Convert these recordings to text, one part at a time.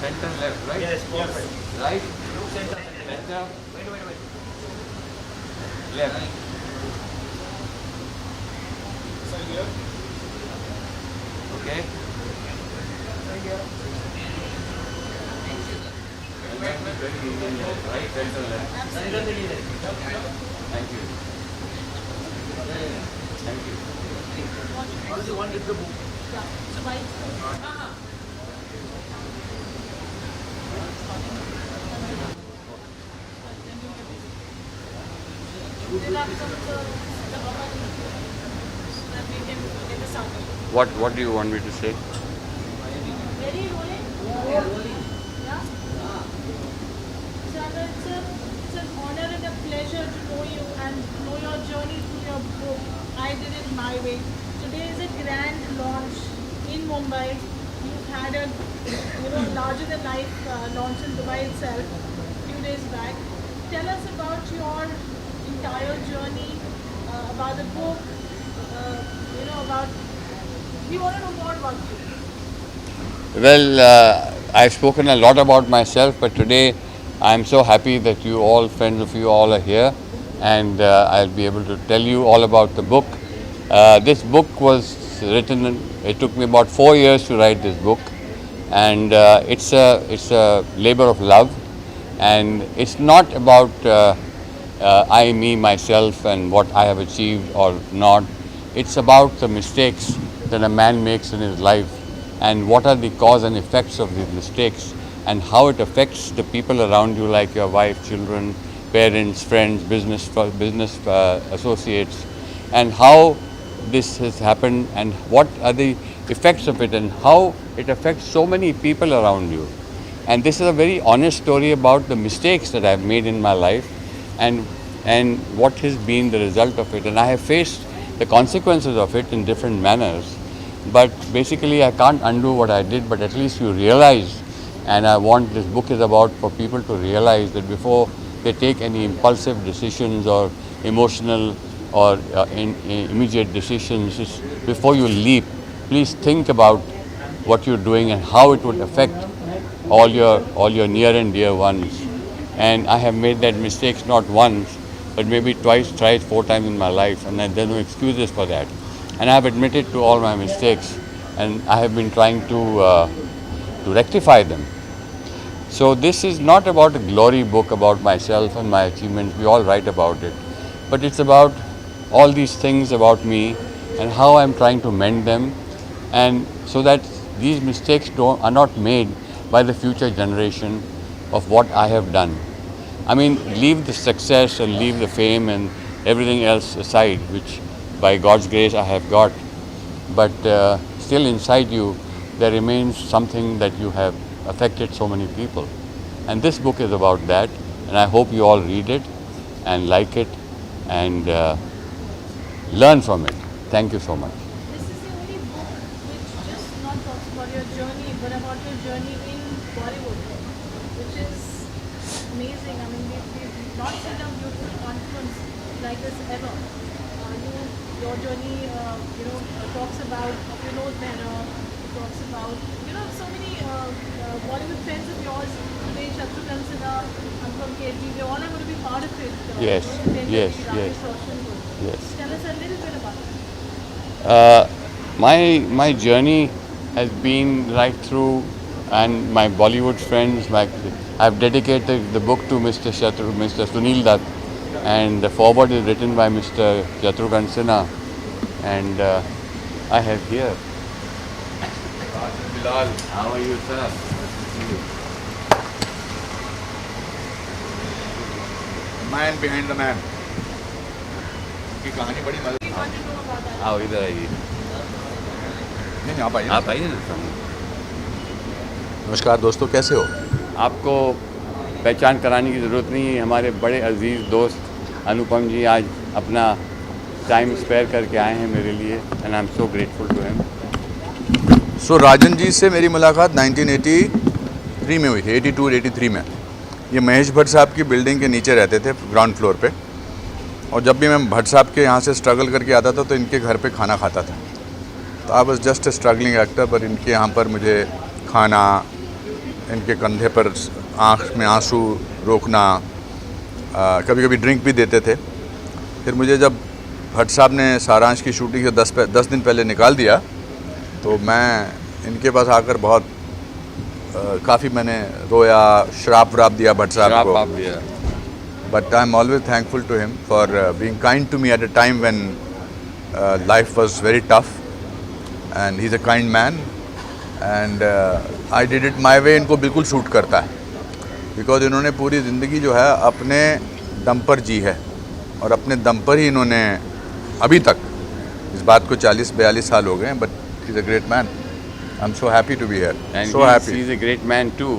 Center, left, right? Yes, perfect. Right? Look center. Center, Wait. left. Okay? And then very easy, right, center, left. Sir, इधर देखिए इधर. Thank you. Thank you. What is the one with the book? What do you want me to say? Very rolling? Yeah? Chandra, it's an honor and a pleasure to know you and know your journey through your book. I did it my way. Today is a grand launch in Mumbai. You had a larger than life launch in Dubai itself a few days back. Tell us about your entire journey, about the book, about. We want to know more about you. Well, I've spoken a lot about myself, but today I'm so happy that you all, friends of you all are here, and I'll be able to tell you all about the book. This book was written, it took me about 4 years to write this book, and it's a labor of love, and it's not about I, me, myself and what I have achieved or not. It's about the mistakes that a man makes in his life and what are the cause and effects of these mistakes and how it affects the people around you, like your wife, children, parents, friends, business associates, and how this has happened and what are the effects of it and how it affects so many people around you. And this is a very honest story about the mistakes that I've made in my life and what has been the result of it. And I have faced the consequences of it in different manners. But basically I can't undo what I did, but at least you realize, and I want this book is about for people to realize that before they take any impulsive decisions or emotional or immediate decisions, before you leap, please think about what you're doing and how it would affect all your near and dear ones. And I have made that mistakes not once, but maybe twice, thrice, 4 times in my life, and there are no excuses for that. And I have admitted to all my mistakes, and I have been trying to rectify them. So this is not about a glory book about myself and my achievements. We all write about it, but it's about all these things about me and how I'm trying to mend them, and so that these mistakes are not made by the future generation of what I have done. I mean, leave the success and leave the fame and everything else aside, which by God's grace I have got, but still inside you there remains something that you have affected so many people. And this book is about that, and I hope you all read it and like it and learn from it. Thank you so much. This is the only book which just not talks about your journey, but about your journey in Bollywood, which is amazing. I mean, we've not seen a beautiful confluence like this ever. Your journey, talks about Vinod Mehra, talks about, so many Bollywood friends of yours, today Shatrughan Sinha, Anupam Khetri, they all are going to be part of it. Yes, yes. Yes. Tell us a little bit about it. My journey has been right through, and my Bollywood friends, I've dedicated the book to Mr. Sunil Dutt, and the foreword is written by Mr. Shatrughan Sinha, and I have here. Bilal, how are you, sir? Man behind the man. की कहानी बड़ी मजेदार। We want to know about that. आओ इधर आइए। नहीं आप आइए। आप आइए ना सामने। नमस्कार दोस्तों, कैसे हो? आपको पहचान कराने की ज़रूरत नहीं है। हमारे बड़े अजीज़ दोस्त अनुपम जी आज अपना टाइम स्पेयर करके आए हैं मेरे लिए, and I am so grateful to him. So Rajan ji से मेरी मुलाकात 1983 में हुई थी, 82-83 में। ये महेश भट्ट साहब की बिल्डिंग के नीचे रहते थे, ग्राउंड फ्लोर पे, और जब भी मैं भट्ट साहब के यहाँ से स्ट्रगल करके आता था तो इनके घर पे खाना खाता था। तो I was just a struggling actor, पर इनके यहाँ पर मुझे खाना, इनके कंधे पर आँख में आंसू रोकना, कभी कभी ड्रिंक भी देते थे। फिर मुझे जब भट्ट साहब ने सारांश की शूटिंग से 10 दिन पहले निकाल दिया, तो मैं इनके पास आकर बहुत काफ़ी मैंने रोया, श्राप व्राप दिया भट्ट साहब को। But I'm always thankful to him for being kind to me at a time when life was very tough, and he's a kind man, and I did it my way। इनको बिल्कुल सूट करता है, because इन्होंने पूरी ज़िंदगी जो है अपने दम पर जी है, और अपने दम पर ही इन्होंने अभी तक, इस बात को 40-42 साल हो गए हैं, but he is a great man. I am so happy to be here, so happy. He's a great man too.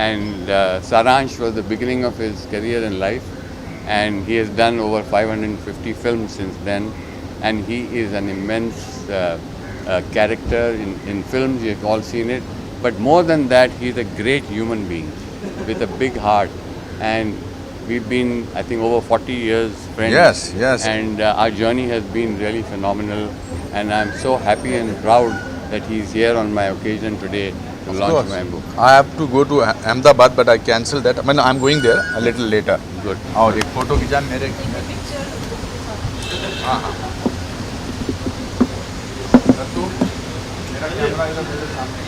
And Saransh was the beginning of his career in life, and he has done over 550 films since then, and he is an immense character in films. You've all seen it, but more than that, he's a great human being with a big heart, and we've been, I think, over 40 years friends. Yes, yes. And our journey has been really phenomenal, and I'm so happy and proud that he's here on my occasion today to Of launch course. my book. I have to go to Ahmedabad, but I cancelled that. I mean, I'm going there a little later. Good. और एक photo खींचा मेरे। हाँ हाँ। तू मेरा camera इधर मेरे सामने।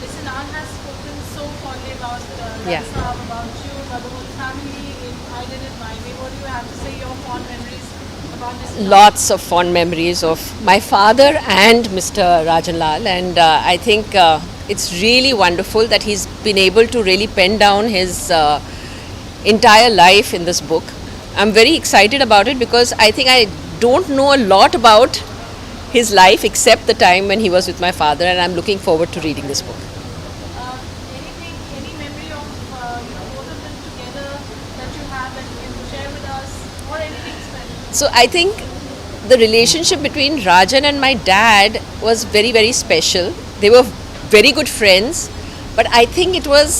Listen, Anand has spoken so fondly about Yeah. Raj, about you, about the whole family. I did it my way. What do you have to say? Your fond memories about this? Lots of fond memories of my father and Mr. Rajan Lal, and I think it's really wonderful that he's been able to really pen down his entire life in this book. I'm very excited about it because I think I don't know a lot about his life except the time when he was with my father, and I'm looking forward to reading this book. Anything, any memory of both of them together that you have that you can share with us, or anything special? So I think the relationship between Rajan and my dad was very, very special. They were very good friends, but I think it was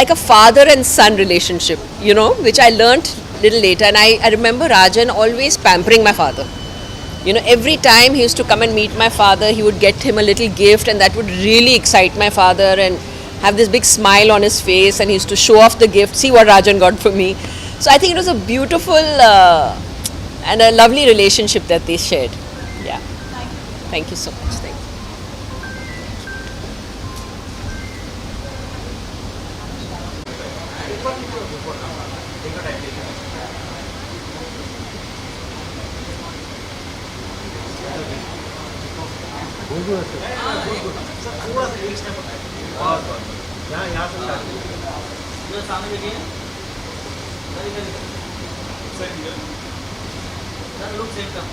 like a father and son relationship, you know, which I learnt little later. And I remember Rajan always pampering my father. You know, every time he used to come and meet my father, he would get him a little gift, and that would really excite my father and have this big smile on his face, and he used to show off the gift, see what Rajan got for me. So I think it was a beautiful and a lovely relationship that they shared. Yeah. Thank you so much. Thank you. यहाँ से start। सामने देखिए। Look same come।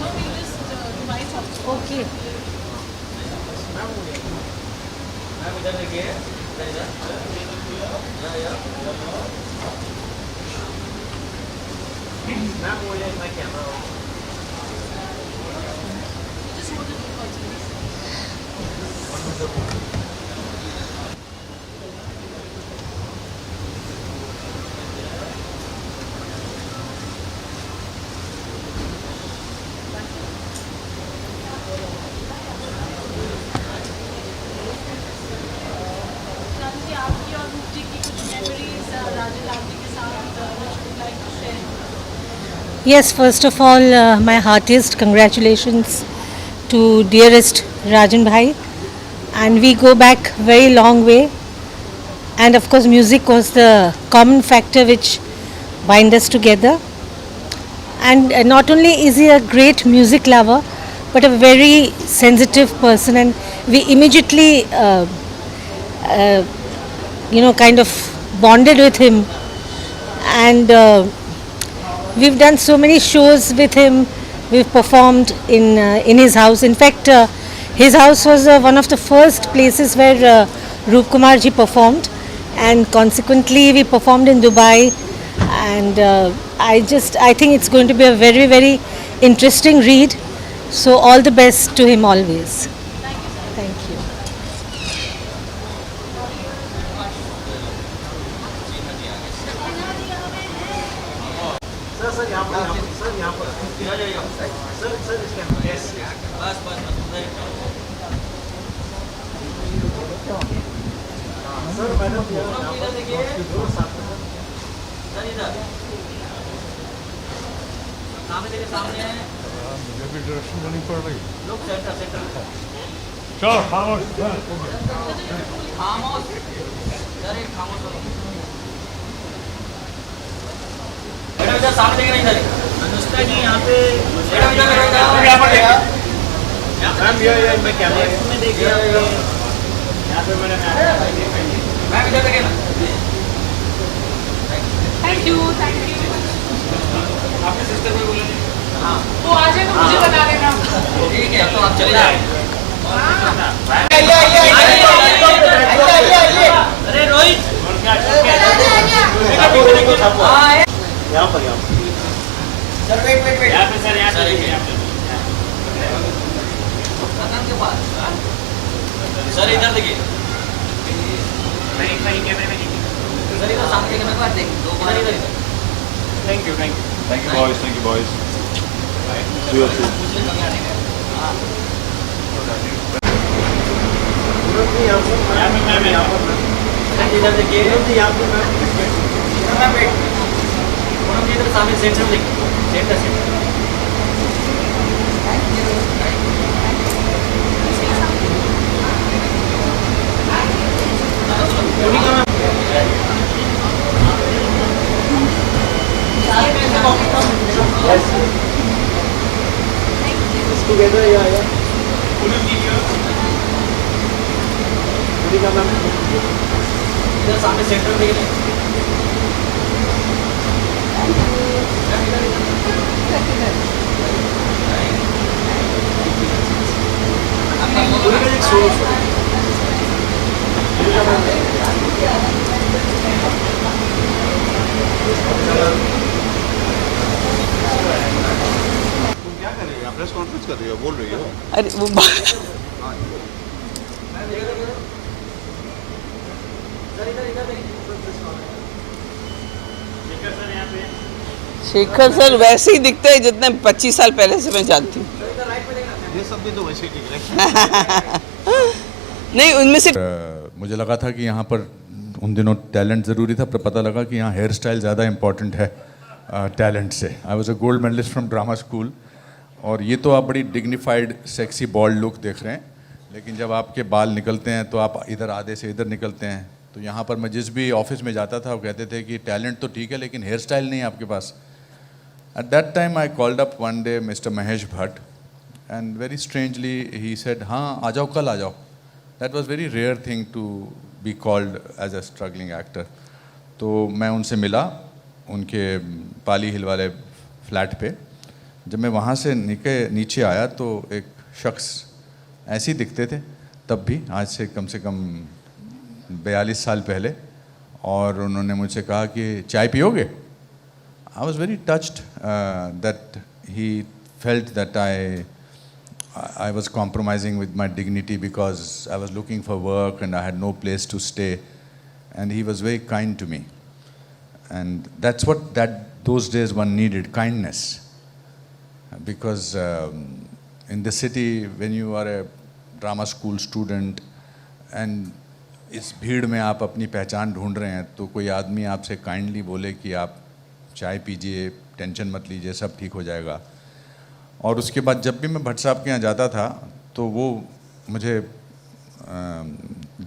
No, we just invite something. Okay. Ma'am इधर देखिए, इधर। Ma'am वो ये मैं camera. Just hold it for us. जानती आपकी और मुफ्ती की कुछ memories राजन लाल जी के साथ which you would like to share? Yes, first of all, my heartiest congratulations to dearest Rajan Bhai, and we go back very long way, and of course music was the common factor which bind us together. And not only is he a great music lover, but a very sensitive person, and we immediately kind of bonded with him, and we've done so many shows with him, we've performed in his house. In fact, his house was one of the first places where Roop Kumar ji performed, and consequently we performed in Dubai. And I think it's going to be a very, very interesting read. So all the best to him always. Thank you. Sir यहाँ पर sir यहाँ पर sir इसके अंदर yes बस बस sir madam इधर देखिए सर इधर सामने देखिए सामने मुझे भी डायरेक्शन करनी पड़ रही लोग सेंटर सेंटर चलो खामोश खामोश सर एक खामोश करो मैडम इधर सामने देखिए ना इधर अनुष्का जी यहाँ पे मैडम इधर यहाँ पर देखिए मैम ये मैं कैमरे में देखिए यहाँ पे मैंने मैम इधर देखिए ना थैंक यू आपके सिस्टर को बोले हाँ वो आ जाए तो मुझे बता देना ठीक है तो आप चले जाए अरे रोहित यहाँ पर सर वेट यहाँ पे सर यहाँ पे के पास सर इधर देखिए सर इधर सामने देखिए मैं देख दो बार इधर थैंक यू बॉयज इधर देखिए यहाँ पे मैं वेट इधर सामने सेंटर देखिए सेंटर together yeah इधर सामने सेंटर देखिए क्या कर रही हो प्रेस कॉन्फ्रेंस कर रही हो बोल रही हो अरे वो शेखर सर वैसे ही दिखते हैं जितने 25 साल पहले से मैं जानती हूँ ये सब भी तो वैसे ही दिख रहे नहीं उनमें से मुझे लगा था कि यहाँ पर उन दिनों टैलेंट ज़रूरी था, पर पता लगा कि यहाँ हेयर स्टाइल ज़्यादा इम्पॉर्टेंट है टैलेंट से. I was a gold medalist from drama school, और ये तो आप बड़ी डिग्निफाइड सेक्सी बॉल्ड लुक देख रहे हैं, लेकिन जब आपके बाल निकलते हैं तो आप इधर आधे से इधर निकलते हैं. तो यहाँ पर मैं जिस भी ऑफिस में जाता था वो कहते थे कि टैलेंट तो ठीक है लेकिन हेयर स्टाइल नहीं है आपके पास. At that time I called up one day mister Mahesh Bhatt, and very strangely he said हाँ आ जाओ, कल आ जाओ. That was very rare thing to be called as a struggling actor. तो मैं उनसे मिला उनके पाली हिल वाले फ्लैट पे. जब मैं वहाँ से नीचे आया तो एक शख्स ऐसे ही दिखते थे तब भी, आज से कम 42 साल पहले, और उन्होंने मुझसे कहा कि चाय पियोगे. I was very touched that he felt that I was compromising with my dignity because I was looking for work and I had no place to stay, and he was very kind to me. And that's what those days one needed, kindness. Because in the city, when you are a drama school student and इस भीड़ में आप अपनी पहचान ढूंढ रहे हैं, तो कोई आदमी आपसे काइंडली बोले कि आप चाय पीजिए, टेंशन मत लीजिए, सब ठीक हो जाएगा. और उसके बाद जब भी मैं भट्ट साहब के यहाँ जाता था तो वो मुझे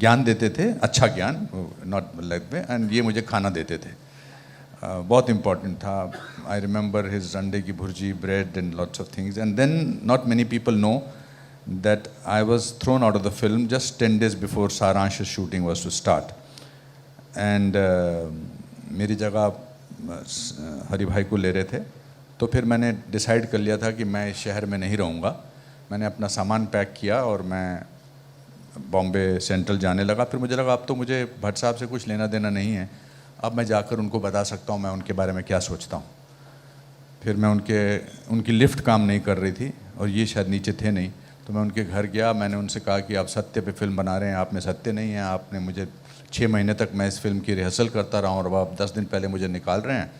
ज्ञान देते थे, अच्छा ज्ञान, नॉट लाइक वे, एंड ये मुझे खाना देते थे. बहुत इम्पॉर्टेंट था. आई रिमेंबर हिज अंडे की भुर्जी, bread and lots of things. And then not many people know that I was thrown out of the film just 10 days before Saransh's shooting was to start. And मेरी जगह हरी भाई को ले रहे थे, तो फिर मैंने डिसाइड कर लिया था कि मैं इस शहर में नहीं रहूँगा। मैंने अपना सामान पैक किया और मैं बॉम्बे सेंट्रल जाने लगा। फिर मुझे लगा अब तो मुझे भट्ट साहब से कुछ लेना देना नहीं है, अब मैं जाकर उनको बता सकता हूँ मैं उनके बारे में क्या सोचता हूँ। फिर मैं उनकी लिफ्ट काम नहीं कर रही थी और ये शायद नीचे थे नहीं, तो मैं उनके घर गया। मैंने उनसे कहा कि आप सत्य पे फिल्म बना रहे हैं, आप में सत्य नहीं है। आपने मुझे 6 महीने तक मैं इस फिल्म की रिहर्सल करता रहा और अब आप 10 दिन पहले मुझे निकाल रहे हैं।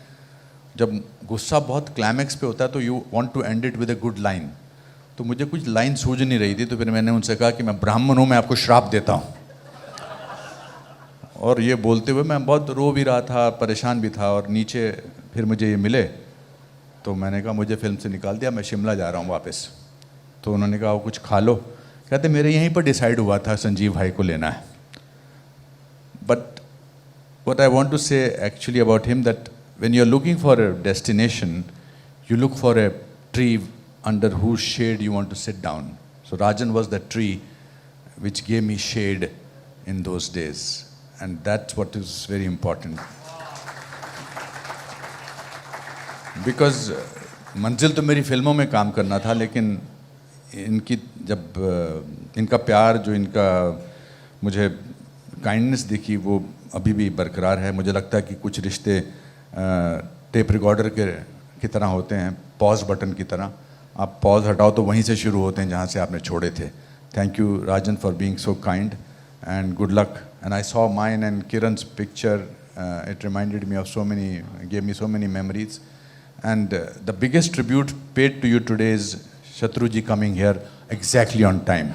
जब गुस्सा बहुत क्लाइमैक्स पे होता है तो you want to end it with a good line, तो मुझे कुछ लाइन सूझ नहीं रही थी। तो फिर मैंने उनसे कहा कि मैं ब्राह्मण हूँ, मैं आपको श्राप देता हूँ। और ये बोलते हुए मैं बहुत रो भी रहा था, परेशान भी था। और नीचे फिर मुझे ये मिले तो मैंने कहा मुझे फिल्म से निकाल दिया, मैं शिमला जा रहा हूँ वापस। तो उन्होंने कहा वो कुछ खा लो। कहते मेरे यहीं पर डिसाइड हुआ था संजीव भाई को लेना है। But what I want to say actually about him, that when you're looking for a destination, you look for a tree under whose shade you want to sit down. So Rajan was the tree which gave me shade in those days, and that's what is very important. Because मंजिल तो मेरी फिल्मों में काम करना था, लेकिन इनकी जब इनका प्यार, जो इनका मुझे काइंडनेस दिखी, वो अभी भी बरकरार है। मुझे लगता है कि कुछ रिश्ते टेप रिकॉर्डर की तरह होते हैं, पॉज बटन की तरह। आप पॉज हटाओ तो वहीं से शुरू होते हैं जहाँ से आपने छोड़े थे। Thank you Rajan for being so kind and good luck. And I saw mine and Kiran's picture, it reminded me of so many, gave me so many memories. And the biggest tribute paid to you today is Shatruji coming here exactly on time.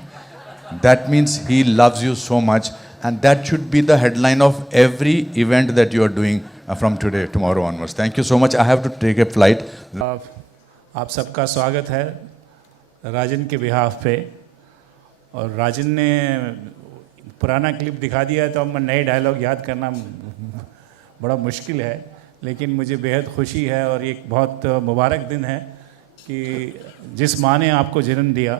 That means he loves you so much, and that should be the headline of every event that you are doing from today, tomorrow onwards. Thank you so much. I have to take a flight. आप सबका स्वागत है राजन के behalf पे। और राजन ने पुराना clip दिखा दिया है तो अब मैं नए डायलॉग याद करना बड़ा मुश्किल है, लेकिन मुझे बेहद खुशी है और एक बहुत मुबारक दिन है कि जिस माँ ने आपको जन्म दिया,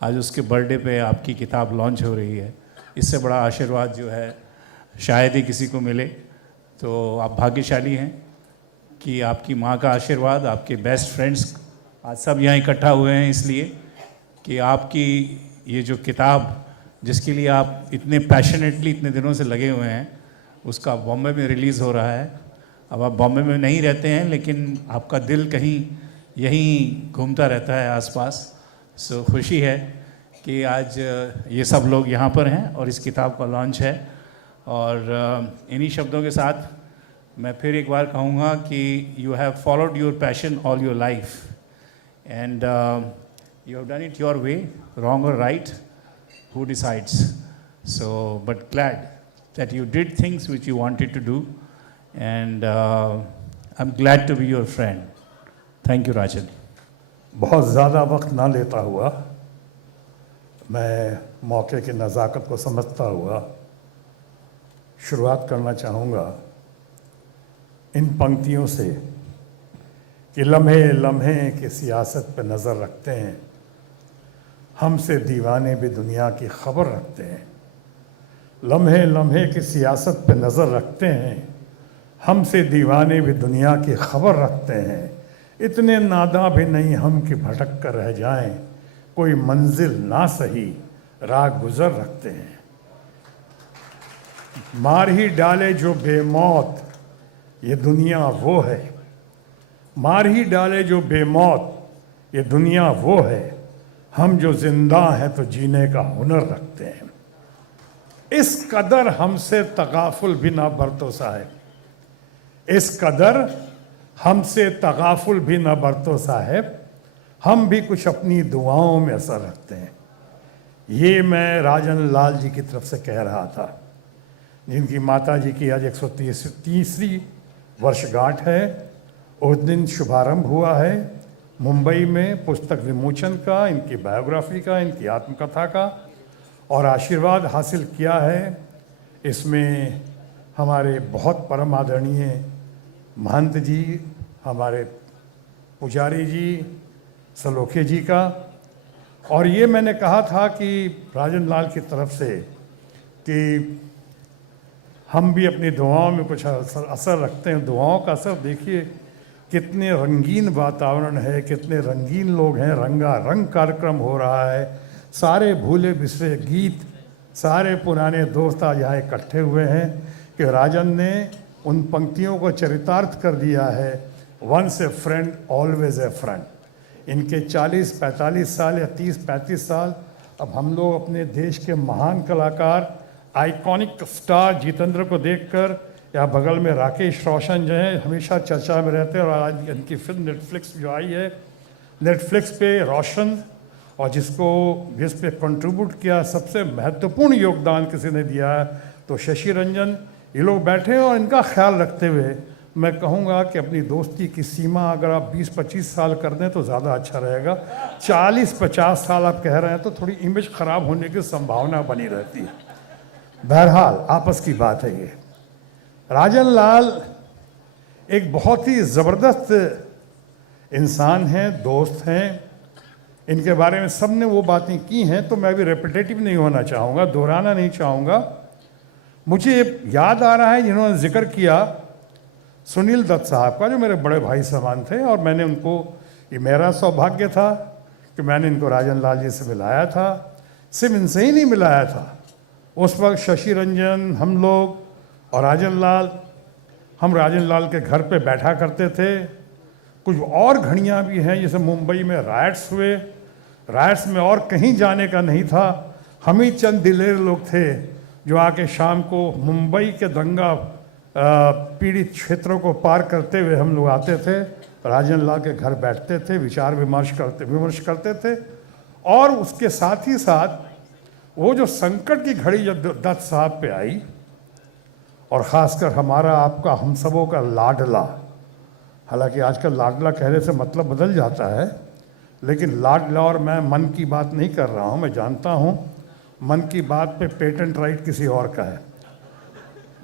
आज उसके बर्थडे पे आपकी किताब लॉन्च हो रही है। इससे बड़ा आशीर्वाद जो है शायद ही किसी को मिले, तो आप भाग्यशाली हैं कि आपकी माँ का आशीर्वाद, आपके बेस्ट फ्रेंड्स आज सब यहाँ इकट्ठा हुए हैं इसलिए कि आपकी ये जो किताब, जिसके लिए आप इतने पैशनेटली इतने दिनों से लगे हुए हैं, उसका बॉम्बे में रिलीज़ हो रहा है। अब आप बॉम्बे में नहीं रहते हैं, लेकिन आपका दिल कहीं यहीं घूमता रहता है आसपास। सो खुशी है कि आज ये सब लोग यहाँ पर हैं और इस किताब का लॉन्च है। और इन्हीं शब्दों के साथ मैं फिर एक बार कहूँगा कि you have followed your passion all your life and you have done it your way, wrong और right, who decides? So, but glad that you did things which you wanted to do, and I'm glad to be your friend. Thank you, Rajan. बहुत ज़्यादा वक्त ना लेता हुआ, मैं मौके की नज़ाकत को समझता हुआ शुरुआत करना चाहूँगा इन पंक्तियों से कि लम्हे लम्हे की सियासत पे नज़र रखते हैं, हमसे दीवाने भी दुनिया की खबर रखते हैं। लम्हे लम्हे की सियासत पे नज़र रखते हैं, हमसे दीवाने भी दुनिया की खबर रखते हैं। इतने नादा भी नहीं हम कि भटक कर रह जाएं, कोई मंजिल ना सही राह गुज़र रखते हैं। मार ही डाले जो बेमौत ये दुनिया वो है, मार ही डाले जो बेमौत ये दुनिया वो है, हम जो जिंदा हैं तो जीने का हुनर रखते हैं। इस कदर हमसे तगाफुल भी ना बरतो साहब, इस कदर हमसे तगाफुल भी ना बरतो साहब, हम भी कुछ अपनी दुआओं में असर रखते हैं। ये मैं राजन लाल जी की तरफ से कह रहा था, जिनकी माता जी की आज 130वीं वर्षगांठ है। उस दिन शुभारंभ हुआ है मुंबई में पुस्तक विमोचन का, इनकी बायोग्राफी का, इनकी आत्मकथा का, और आशीर्वाद हासिल किया है इसमें हमारे बहुत परम आदरणीय महंत जी, हमारे पुजारी जी, सलोखे जी का। और ये मैंने कहा था कि राजन लाल की तरफ से कि हम भी अपनी दुआओं में कुछ असर रखते हैं। दुआओं का असर देखिए, कितने रंगीन वातावरण है, कितने रंगीन लोग हैं, रंगारंग कार्यक्रम हो रहा है, सारे भूले बिसरे गीत, सारे पुराने दोस्त आज यहाँ इकट्ठे हुए हैं कि राजन ने उन पंक्तियों को चरितार्थ कर दिया है, once a friend always a friend. इनके 40-45 साल या 30-35 साल, अब हम लोग अपने देश के महान कलाकार, आइकॉनिक स्टार जितेंद्र को देखकर, या बगल में राकेश रोशन जो हैं हमेशा चर्चा में रहते हैं, और आज इनकी फिल्म नेटफ्लिक्स जो आई है, नेटफ्लिक्स पे रोशन, और जिस पे कंट्रीब्यूट किया, सबसे महत्वपूर्ण योगदान किसी ने दिया है तो शशि रंजन। ये लोग बैठे हैं और इनका ख्याल रखते हुए मैं कहूँगा कि अपनी दोस्ती की सीमा अगर आप 20-25 साल कर दें तो ज़्यादा अच्छा रहेगा। 40-50 साल आप कह रहे हैं तो थोड़ी इमेज ख़राब होने की संभावना बनी रहती है। बहरहाल आपस की बात है ये। राजन लाल एक बहुत ही ज़बरदस्त इंसान हैं, दोस्त हैं। इनके बारे में सब ने वो बातें की हैं तो मैं भी रेपिटेटिव नहीं होना चाहूँगा, दोहराना नहीं चाहूँगा। मुझे याद आ रहा है जिन्होंने जिक्र किया सुनील दत्त साहब का, जो मेरे बड़े भाई समान थे, और मैंने उनको, ये मेरा सौभाग्य था कि मैंने इनको राजन लाल जी से मिलाया था। सिर्फ इनसे ही नहीं मिलाया था, उस वक्त शशि रंजन, हम लोग और राजन लाल, हम राजन लाल के घर पे बैठा करते थे। कुछ और घड़ियाँ भी हैं, जैसे मुंबई में राइट्स हुए, राइट्स में और कहीं जाने का नहीं था, हम ही चंद दिलेर लोग थे जो आके शाम को मुंबई के दंगा पीड़ित क्षेत्रों को पार करते हुए हम लोग आते थे, राजन लाल के घर बैठते थे, विचार विमर्श करते थे। और उसके साथ ही साथ वो जो संकट की घड़ी जब दत्त साहब पे आई, और ख़ासकर हमारा, आपका, हम सबों का लाडला, हालांकि आजकल लाडला कहने से मतलब बदल जाता है, लेकिन लाडला, और मैं मन की बात नहीं कर रहा हूँ, मैं जानता हूँ मन की बात पे पेटेंट राइट किसी और का है,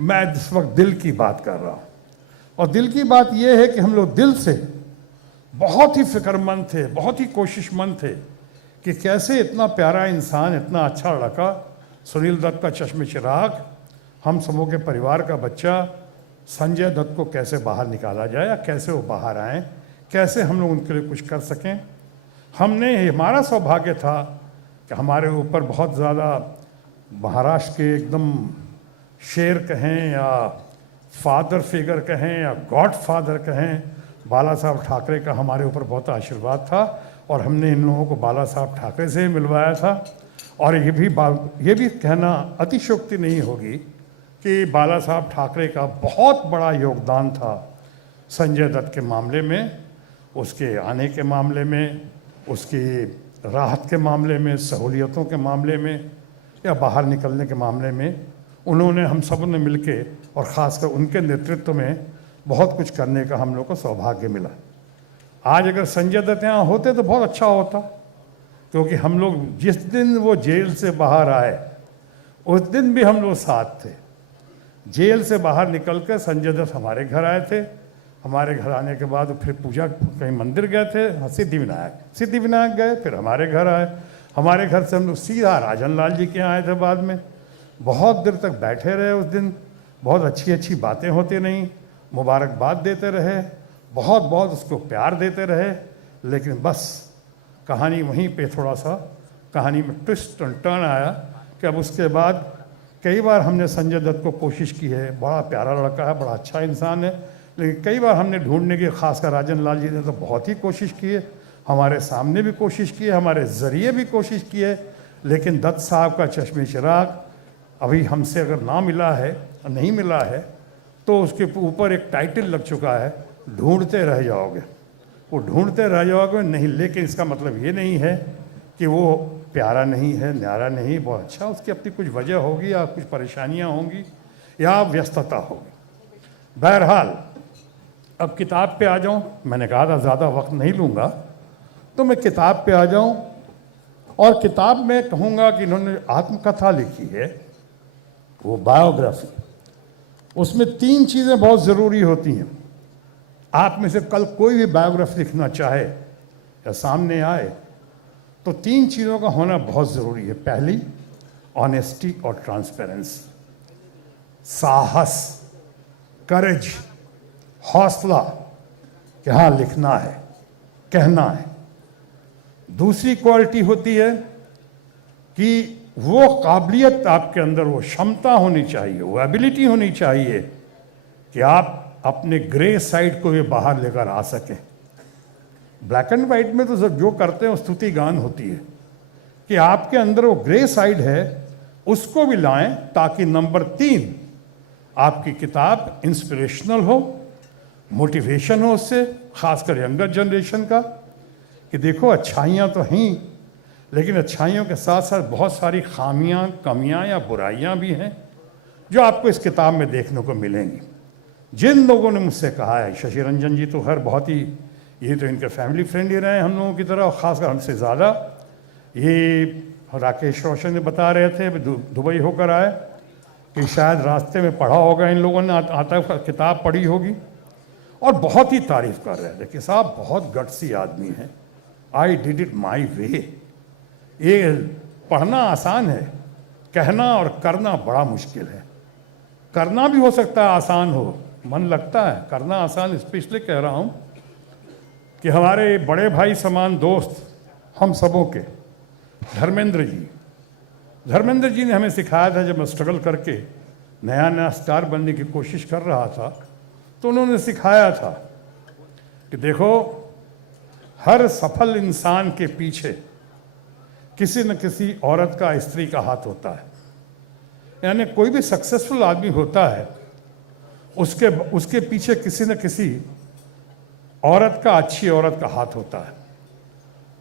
मैं इस वक्त दिल की बात कर रहा हूँ। और दिल की बात यह है कि हम लोग दिल से बहुत ही फिक्रमंद थे, बहुत ही कोशिशमंद थे कि कैसे इतना प्यारा इंसान, इतना अच्छा लड़का सुनील दत्त का चश्मे चिराग, हम सबों के परिवार का बच्चा संजय दत्त को कैसे बाहर निकाला जाए, या कैसे वो बाहर आएँ, कैसे हम लोग उनके लिए कुछ कर सकें। हमारा सौभाग्य था कि हमारे ऊपर बहुत ज़्यादा महाराष्ट्र के एकदम शेर कहें या फादर फिगर कहें या गॉड फादर कहें, बाला साहब ठाकरे का हमारे ऊपर बहुत आशीर्वाद था, और हमने इन लोगों को बाला साहब ठाकरे से ही मिलवाया था। और ये भी कहना अतिशयोक्ति नहीं होगी कि बाला साहब ठाकरे का बहुत बड़ा योगदान था संजय दत्त के मामले में, उसके आने के मामले में, उसकी राहत के मामले में, सहूलियतों के मामले में, या बाहर निकलने के मामले में। उन्होंने, हम सब ने मिलके, और ख़ासकर उनके नेतृत्व में बहुत कुछ करने का हम लोग को सौभाग्य मिला। आज अगर संजय दत्त यहाँ होते तो बहुत अच्छा होता, क्योंकि हम लोग जिस दिन वो जेल से बाहर आए उस दिन भी हम लोग साथ थे। जेल से बाहर निकलकर संजय दत्त हमारे घर आए थे, हमारे घर आने के बाद फिर पूजा, कहीं मंदिर गए थे, सिद्धिविनायक गए, फिर हमारे घर आए। हमारे घर से हम लोग सीधा राजन लाल जी के यहाँ आए थे। बाद में बहुत देर तक बैठे रहे उस दिन, बहुत अच्छी अच्छी बातें होती रहीं, मुबारकबाद देते रहे, बहुत बहुत उसको प्यार देते रहे। लेकिन बस कहानी वहीं पे थोड़ा सा, कहानी में ट्विस्ट एंड टर्न आया कि अब उसके बाद कई बार हमने संजय दत्त को कोशिश की है, बड़ा प्यारा लड़का है, बड़ा अच्छा इंसान है, लेकिन कई बार हमने ढूंढने की, खासकर राजन लाल जी ने तो बहुत ही कोशिश की है, हमारे सामने भी कोशिश की है, हमारे ज़रिए भी कोशिश की है, लेकिन दत्त साहब का चश्मे चिराग अभी हमसे अगर ना मिला है, नहीं मिला है, तो उसके ऊपर एक टाइटल लग चुका है, ढूंढते रह जाओगे। वो ढूंढते रह जाओगे नहीं, लेकिन इसका मतलब ये नहीं है कि वो प्यारा नहीं है, न्यारा नहीं, बहुत अच्छा, उसकी अपनी कुछ वजह होगी, या कुछ परेशानियां होंगी, या व्यस्तता होगी। बहरहाल अब किताब पे आ जाऊं, मैंने कहा था ज़्यादा वक्त नहीं लूँगा, तो मैं किताब पे आ जाऊं। और किताब में कहूँगा कि इन्होंने आत्मकथा लिखी है, वो बायोग्राफी, उसमें 3 चीज़ें बहुत ज़रूरी होती हैं। आप में से कल कोई भी बायोग्राफी लिखना चाहे या सामने आए तो 3 चीज़ों का होना बहुत ज़रूरी है। पहली, ऑनेस्टी और ट्रांसपेरेंसी, साहस, करेज, हौसला, कि हाँ लिखना है, कहना है। दूसरी क्वालिटी होती है कि वो काबिलियत आपके अंदर, वो क्षमता होनी चाहिए, वो एबिलिटी होनी चाहिए कि आप अपने ग्रे साइड को ये बाहर लेकर आ सकें। ब्लैक एंड वाइट में तो सब जो करते हैं वो स्तुति गान होती है, कि आपके अंदर वो ग्रे साइड है उसको भी लाएं, ताकि नंबर 3 आपकी किताब इंस्पिरेशनल हो, मोटिवेशन हो उससे, खासकर यंगर जनरेशन का, कि देखो अच्छाइयाँ तो हैं, लेकिन अच्छाइयों के साथ साथ बहुत सारी खामियां, कमियां या बुराइयां भी हैं जो आपको इस किताब में देखने को मिलेंगी। जिन लोगों ने मुझसे कहा है, शशि रंजन जी तो खैर बहुत ही, ये तो इनके फैमिली फ्रेंड ही रहे हम लोगों की तरह, और ख़ासकर हमसे ज़्यादा। ये राकेश रोशन ने बता रहे थे, दुबई होकर आए, कि शायद रास्ते में पढ़ा होगा इन लोगों ने, आता किताब पढ़ी होगी, और बहुत ही तारीफ़ कर रहे थे कि साहब बहुत गट्सी आदमी हैं, आई डिड इट माई वे। ये पढ़ना आसान है, कहना और करना बड़ा मुश्किल है। करना भी हो सकता है आसान हो, मन लगता है, करना आसान इसलिए कह रहा हूँ कि हमारे बड़े भाई समान दोस्त हम सबों के धर्मेंद्र जी ने हमें सिखाया था, जब मैं स्ट्रगल करके नया नया स्टार बनने की कोशिश कर रहा था, तो उन्होंने सिखाया था कि देखो, हर सफल इंसान के पीछे किसी न किसी औरत का, स्त्री का हाथ होता है। यानी कोई भी सक्सेसफुल आदमी होता है, उसके पीछे किसी न किसी औरत का, अच्छी औरत का हाथ होता है।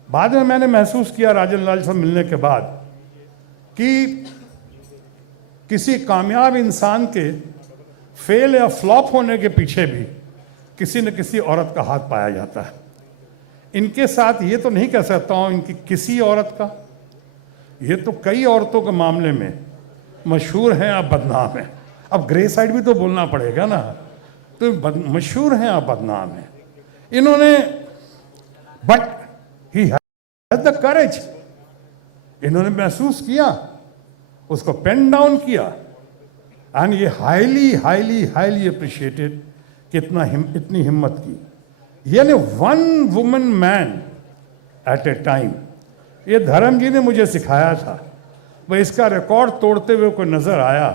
बाद में मैंने महसूस किया राजन लाल से मिलने के बाद कि किसी कामयाब इंसान के फेल या फ्लॉप होने के पीछे भी किसी न किसी औरत का हाथ पाया जाता है। इनके साथ ये तो नहीं कह सकता हूँ इनकी किसी औरत का, ये तो कई औरतों के मामले में मशहूर हैं या बदनाम हैं। अब ग्रे साइड भी तो बोलना पड़ेगा ना, तो मशहूर हैं या बदनाम हैं इन्होंने, but he has the courage, इन्होंने महसूस किया, उसको पेन डाउन किया, एंड ये हाईली हाईली हाईली अप्रिशिएटेड कि इतनी हिम्मत की। यानी 1 woman man eight a time, ये धर्म जी ने मुझे सिखाया था। वह इसका रिकॉर्ड तोड़ते हुए कोई नज़र आया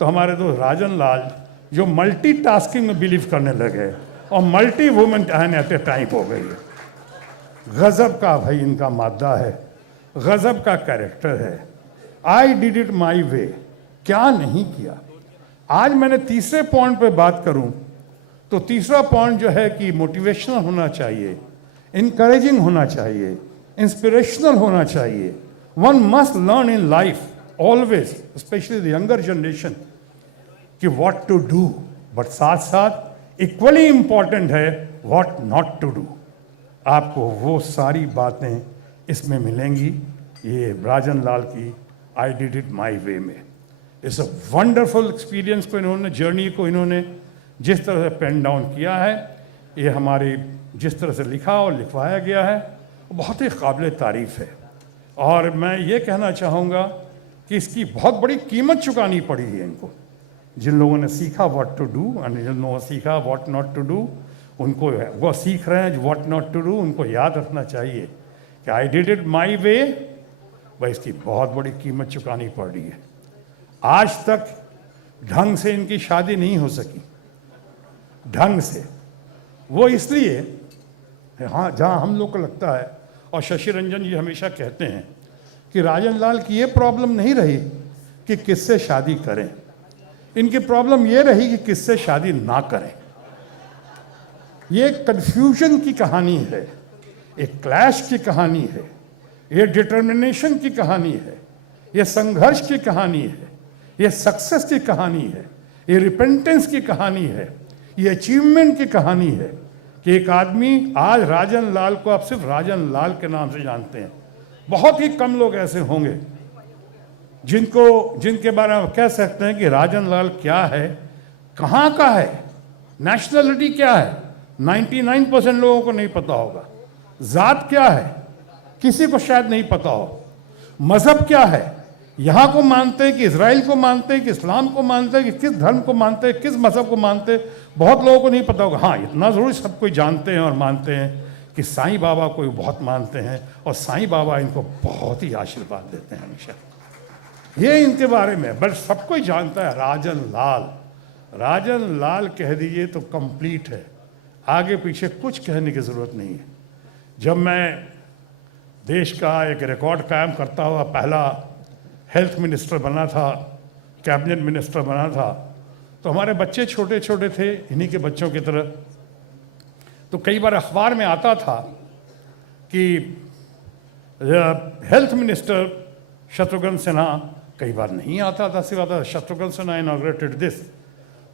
तो हमारे दोस्त राजन लाल, जो मल्टीटास्किंग में बिलीव करने लगे और multi woman at a time हो गई है। गजब का भाई इनका मादा है, गजब का कैरेक्टर है। आई डिड इट माई वे, क्या नहीं किया। आज मैंने तीसरे पॉइंट पे बात करूं तो तीसरा पॉइंट जो है कि मोटिवेशनल होना चाहिए, इनकरेजिंग होना चाहिए, इंस्पिरेशनल होना चाहिए। One must learn in life always, specially the younger generation, कि व्हाट टू डू, बट साथ साथ इक्वली इंपॉर्टेंट है व्हाट नॉट टू डू। आपको वो सारी बातें इसमें मिलेंगी, ये राजन लाल की आई डिड इट माई वे में। इस वंडरफुल एक्सपीरियंस को इन्होंने, जर्नी को इन्होंने जिस तरह से पेन डाउन किया है, ये हमारी जिस तरह से लिखा और लिखवाया गया है, वो बहुत ही काबिल तारीफ़ है। और मैं ये कहना चाहूँगा कि इसकी बहुत बड़ी कीमत चुकानी पड़ी है इनको। जिन लोगों ने सीखा व्हाट टू डू और जिन लोगों ने सीखा व्हाट नॉट टू डू, उनको वो सीख रहे हैं व्हाट नॉट टू डू, उनको याद रखना चाहिए कि आई डिड इट माई वे, वह इसकी बहुत बड़ी कीमत चुकानी पड़ रही है। आज तक ढंग से इनकी शादी नहीं हो सकी, ढंग से, वो इसलिए, हाँ, जहाँ हम लोग को लगता है, और शशि रंजन जी हमेशा कहते हैं कि राजन लाल की ये प्रॉब्लम नहीं रही कि किससे शादी करें, इनकी प्रॉब्लम ये रही कि किससे शादी ना करें। ये कन्फ्यूजन की कहानी है, एक क्लैश की कहानी है, ये डिटर्मिनेशन की कहानी है, ये संघर्ष की कहानी है, ये सक्सेस की कहानी है, ये रिपेंटेंस की कहानी है, ये अचीवमेंट की कहानी है कि एक आदमी, आज राजन लाल को आप सिर्फ राजन लाल के नाम से जानते हैं। बहुत ही कम लोग ऐसे होंगे जिनके बारे में कह सकते हैं कि राजन लाल क्या है, कहाँ का है, नेशनलिटी क्या है, 99% लोगों को नहीं पता होगा। जात क्या है, किसी को शायद नहीं पता हो। मजहब क्या है, यहाँ को मानते हैं कि इजराइल को मानते हैं कि इस्लाम को मानते हैं कि किस धर्म को मानते हैं, किस मज़हब को मानते हैं, बहुत लोगों को नहीं पता होगा। हाँ, इतना ज़रूर सब कोई जानते हैं और मानते हैं कि साईं बाबा को बहुत मानते हैं और साईं बाबा इनको बहुत ही आशीर्वाद देते हैं हमेशा। ये इनके बारे में बस सब कोई जानता है। राजन लाल, राजन लाल कह दीजिए तो कंप्लीट है, आगे पीछे कुछ कहने की ज़रूरत नहीं है। जब मैं देश का एक रिकॉर्ड कायम करता हुआ पहला हेल्थ मिनिस्टर बना था, कैबिनेट मिनिस्टर बना था, तो हमारे बच्चे छोटे छोटे थे, इन्हीं के बच्चों की तरह। तो कई बार अखबार में आता था कि हेल्थ मिनिस्टर शत्रुघ्न सिन्हा, कई बार नहीं आता था, सिर्फ आता शत्रुघ्न सिन्हा इनॉग्रेटेड दिस।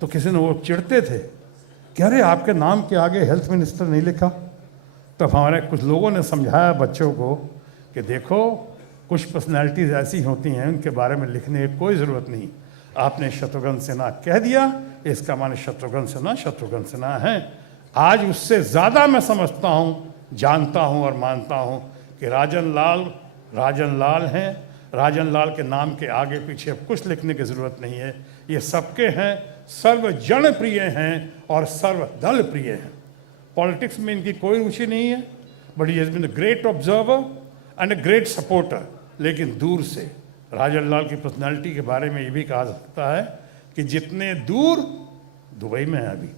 तो किसी ने वो चिढ़ते थे कि अरे आपके नाम के आगे हेल्थ मिनिस्टर नहीं लिखा। तब हमारे कुछ लोगों ने समझाया बच्चों को कि देखो, कुछ पर्सनैलिटीज़ ऐसी होती हैं उनके बारे में लिखने की कोई ज़रूरत नहीं। आपने शत्रुघ्न सिन्हा कह दिया, इसका माने शत्रुघ्न सिन्हा हैं। आज उससे ज़्यादा मैं समझता हूँ, जानता हूँ और मानता हूँ कि राजन लाल हैं। राजन लाल के नाम के आगे पीछे अब कुछ लिखने की ज़रूरत नहीं है। ये सबके हैं, सर्वजन प्रिय हैं और सर्वदल प्रिय हैं। पॉलिटिक्स में इनकी कोई रुचि नहीं है, but he has been a great observer and a great supporter. लेकिन दूर से राजन लाल की पर्सनालिटी के बारे में ये भी कहा जा सकता है कि जितने दूर दुबई में है अभी,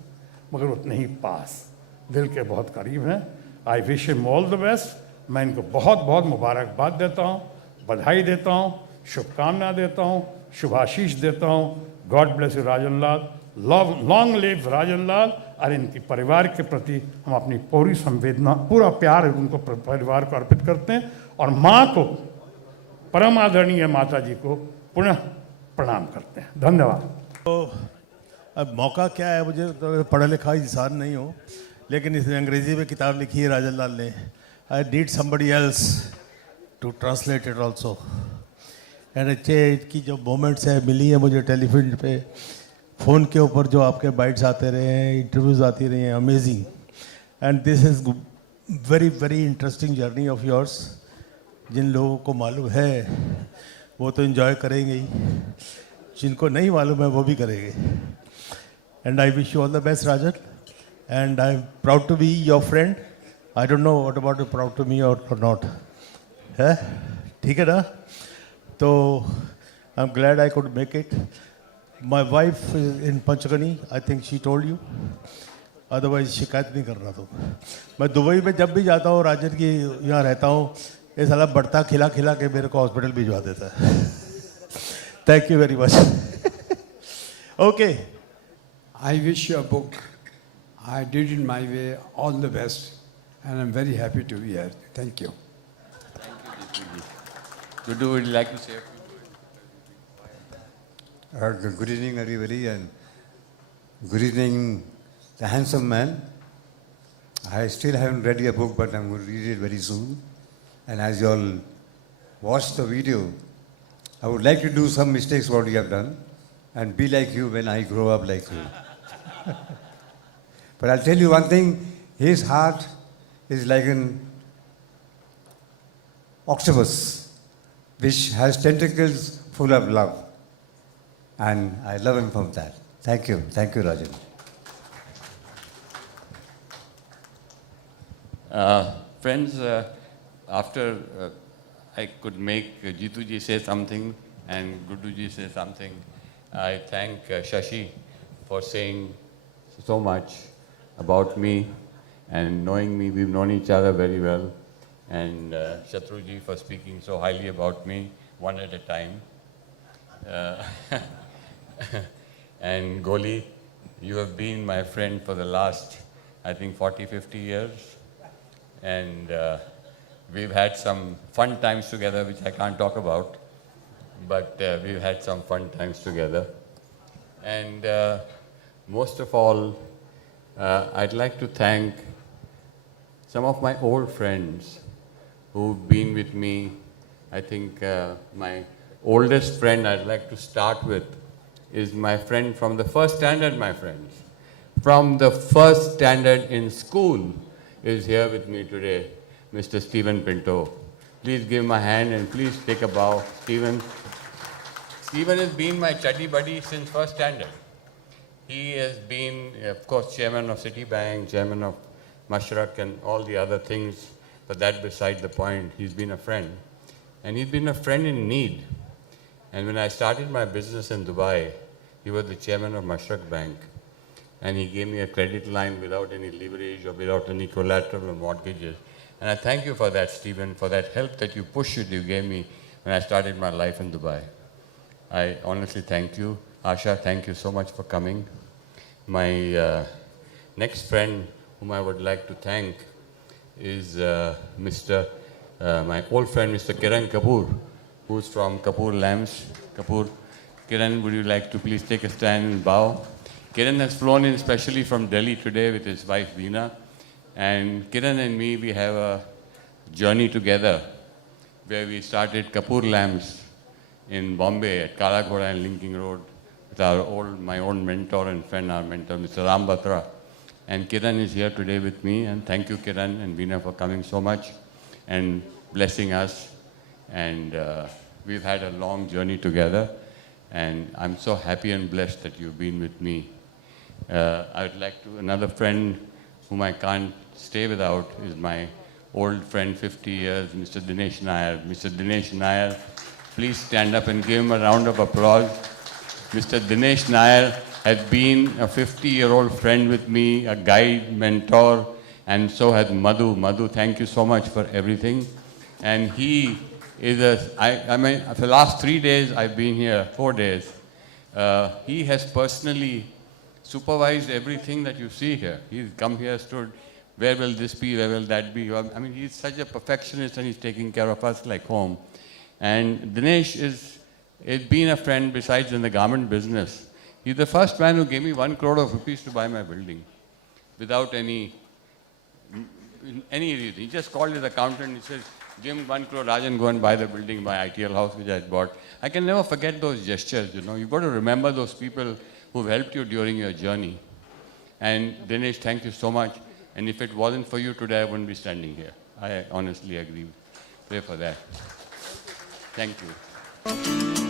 मगर उतने ही पास, दिल के बहुत करीब हैं। I wish him all the best. मैं इनको बहुत बहुत मुबारकबाद देता हूँ, बधाई देता हूँ, शुभकामना देता हूँ, शुभाशीष देता हूँ। God bless you Rajan Lal, long live Rajan Lal. और इनके परिवार के प्रति हम अपनी पूरी संवेदना, पूरा प्यार उनको परिवार को अर्पित करते हैं और माँ को, परम आदरणीय माता जी को पुनः प्रणाम करते हैं। धन्यवाद। तो अब मौका क्या है, मुझे तो पढ़ा लिखा इंसान नहीं हो, लेकिन इसने अंग्रेजी में किताब लिखी है राजन लाल ने। I need somebody else to translate it also. And अच्छे की जो मोमेंट्स है मिली है मुझे टेलीफोन पे, फ़ोन के ऊपर जो आपके बाइट्स आते रहे हैं, इंटरव्यूज़ आती रही हैं, amazing. And this is very very interesting journey of yours. जिन लोगों को मालूम है वो तो इन्जॉय करेंगे ही, जिनको नहीं मालूम है वो भी करेंगे। And I wish you all the best Rajan, and I am proud to be your friend. I don't know what about you, proud to me और नॉट, है ठीक है ना? तो I am glad I could make it. My wife is in Panchgani, I think she told you, otherwise शिकायत नहीं करना। तो मैं दुबई में जब भी जाता हूँ, राजन की यहाँ रहता हूँ, ये साला बढ़ता खिला खिला के मेरे को हॉस्पिटल भिजवा देता है। Thank you very much. Okay, I wish you a book. I did it my way. All the best, and I'm very happy to be here. Thank you. Gudu, would you like to say a few words? Good evening, everybody, and good evening, the handsome man. I still haven't read your book, but I'm going to read it very soon. And as you all watch the video, I would like to do some mistakes what you have done, and be like you when I grow up like you. But I'll tell you one thing, his heart is like an octopus, which has tentacles full of love. And I love him from that. Thank you, Rajan. Friends, after I could make Jitu ji say something and Gudu ji say something, I thank Shashi for saying so much about me and knowing me. We've known each other very well. And Shatru ji for speaking so highly about me, one at a time. And Goli, you have been my friend for the last, I think, 40, 50 years. And we've had some fun times together, which I can't talk about, but we've had some fun times together. And most of all, I'd like to thank some of my old friends who've been with me. I think my oldest friend I'd like to start with is my friend from the first standard, my friends. From the first standard in school is here with me today, Mr. Stephen Pinto. Please give him a hand and please take a bow. Stephen, Stephen has been my study buddy since first standard. He has been, of course, chairman of Citibank, chairman of Mashrak and all the other things, but that beside the point. He's been a friend. And he's been a friend in need. And when I started my business in Dubai, he was the chairman of Mashrak Bank. And he gave me a credit line without any leverage or without any collateral or mortgages. And I thank you for that, Stephen, for that help that you gave me when I started my life in Dubai. I honestly thank you. Asha, thank you so much for coming. My next friend whom I would like to thank is my old friend, Mr. Kiran Kapoor, who's from Kapoor Lamps. Kapoor, Kiran, would you like to please take a stand and bow? Kiran has flown in specially from Delhi today with his wife Veena. And Kiran and me, we have a journey together where we started Kapoor Lamps in Bombay at Kala Ghoda and Linking Road with my own mentor and friend, our mentor, Mr. Ram Batra. And Kiran is here today with me, and thank you, Kiran and Veena, for coming so much and blessing us. And we've had a long journey together, and I'm so happy and blessed that you've been with me. I would like to, another friend whom I can't stay without is my old friend, 50 years, Mr. Dinesh Nair. Mr. Dinesh Nair, please stand up and give him a round of applause. Mr. Dinesh Nair has been a 50-year-old friend with me, a guide, mentor, and so has Madhu. Madhu, thank you so much for everything. And he is I mean, for the last 3 days I've been here, 4 days. He has personally supervised everything that you see here. He's come here, stood, where will this be, where will that be? I mean, he's such a perfectionist and he's taking care of us like home. And Dinesh is been a friend besides in the garment business. He's the first man who gave me 1 crore of rupees to buy my building without any reason. He just called his accountant, he says, give him 1 crore, Rajan, go and buy the building, my ITL house which I had bought. I can never forget those gestures, you know. You've got to remember those people who've helped you during your journey. And Dinesh, thank you so much. And if it wasn't for you today, I wouldn't be standing here. I honestly agree. Pray for that. Thank you.